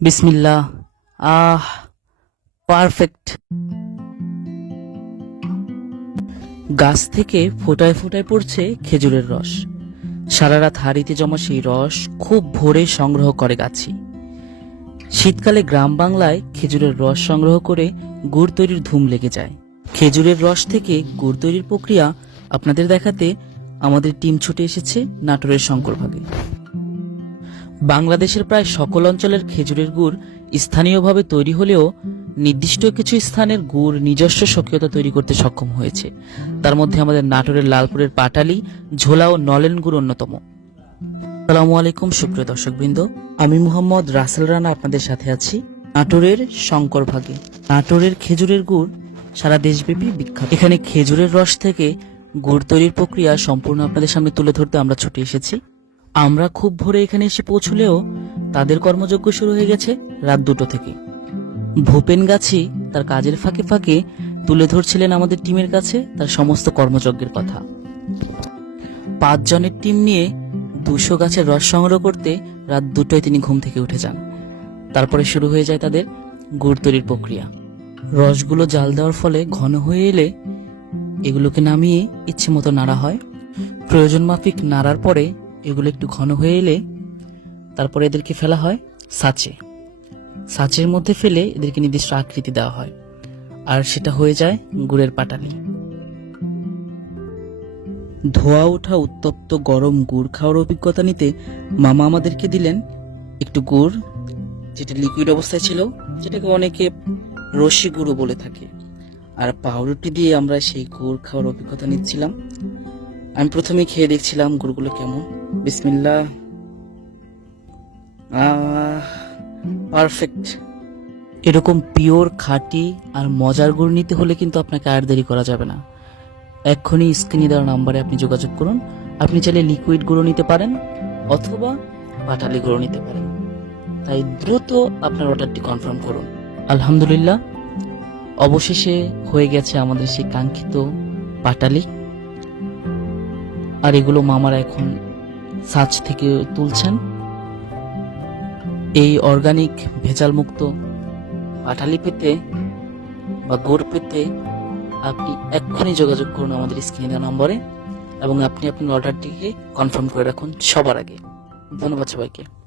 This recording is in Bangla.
বিসমিল্লাহ। আহ পারফেক্ট গাছ থেকে ফোটায় ফোটায় পড়ছে খেজুরের রস। সারা রাত হাড়িতে জমা সেই রস খুব ভোরে সংগ্রহ করে গাছি। শীতকালে গ্রাম বাংলায় খেজুরের রস সংগ্রহ করে গুড় তৈরির ধুম লেগে যায়। খেজুরের রস থেকে গুড় তৈরির প্রক্রিয়া আপনাদের দেখাতে আমাদের টিম ছুটে এসেছে নাটোরের শঙ্করভাগে। বাংলাদেশের প্রায় সকল অঞ্চলের খেজুরের গুড় স্থানীয়ভাবে তৈরি হলেও নির্দিষ্ট কিছু স্থানের গুড় নিজস্ব স্বকীয়তা তৈরি করতে সক্ষম হয়েছে। তার মধ্যে আমাদের নাটোরের লালপুরের পাটালি, ঝোলা ও নলেন গুড় অন্যতম। আসসালামু আলাইকুম, সুপ্রিয় দর্শকবৃন্দ। আমি মোহাম্মদ রাসেল রানা আপনাদের সাথে আছি নাটোরের শঙ্করভাগে। নাটোরের খেজুরের গুড় সারা দেশব্যাপী বিখ্যাত। এখানে খেজুরের রস থেকে গুড় তৈরির প্রক্রিয়া সম্পূর্ণ আপনাদের সামনে তুলে ধরতে আমরা ছুটে এসেছি। আমরা খুব ভোরে এখানে এসে পৌঁছলেও তাদের কর্মযজ্ঞ শুরু হয়ে গেছে রাত দুটো থেকে। ভূপেন গাছি তার কাজের ফাঁকে ফাঁকে তুলে ধরছিলেন আমাদের টিমের কাছে তার সমস্ত কর্মযজ্ঞের কথা। পাঁচজনের টিম নিয়ে দুশো গাছের রস সংগ্রহ করতে রাত দুটোয় তিনি ঘুম থেকে উঠে যান। তারপরে শুরু হয়ে যায় তাদের গুড় তৈরির প্রক্রিয়া। রসগুলো জাল দেওয়ার ফলে ঘন হয়ে এলে এগুলোকে নামিয়ে ইচ্ছে মতো নাড়া হয়। প্রয়োজন মাফিক নাড়ার পরে এগুলো একটু ঘন হয়ে এলে তারপরে এদেরকে ফেলা হয় সাচে। সাচের মধ্যে ফেলে এদেরকে নির্দিষ্ট আকৃতি দেওয়া হয়। আর সেটা হয়ে যায় গুড়ের পাটালি। ধোয়া ওঠা উত্তপ্ত গরম গুড় খাওয়ার অভিজ্ঞতা নিতে মামা আমাদেরকে দিলেন একটু গুড়, যেটা লিকুইড অবস্থায় ছিল, যেটাকে অনেকে রসি গুঁড়ো বলে থাকে। আর পাউরুটি দিয়ে আমরা সেই গুড় খাওয়ার অভিজ্ঞতা নিচ্ছিলাম। আমি প্রথমে খেয়ে দেখছিলাম গুড়গুলো কেমন। বিসমিল্লাহ। পারফেক্ট এরকম পিওর খাঁটি আর মজার গুড় নিতে হলে কিন্তু আপনাকে আর দেরি করা যাবে না। এক্ষুনি স্ক্রিনে দেওয়া নাম্বারে আপনি যোগাযোগ করুন। আপনি চাইলে লিকুইড গুঁড়ো নিতে পারেন অথবা পাটালি গুঁড়ো নিতে পারেন। তাই দ্রুত আপনার অর্ডারটি কনফার্ম করুন। আলহামদুলিল্লাহ, অবশেষে হয়ে গেছে আমাদের সেই কাঙ্ক্ষিত পাটালি আর এগুলো মামারা এখন সাজ থেকে তুলছেন। এই অর্গানিক ভেজাল মুক্ত পাটালি পেতে বা গোড় পেতে আপনি এক্ষুনি যোগাযোগ করুন আমাদের স্ক্রিনে নম্বরে এবং আপনি আপনার অর্ডারটিকে কনফার্ম করে রাখুন সবার আগে। ধন্যবাদ সবাইকে।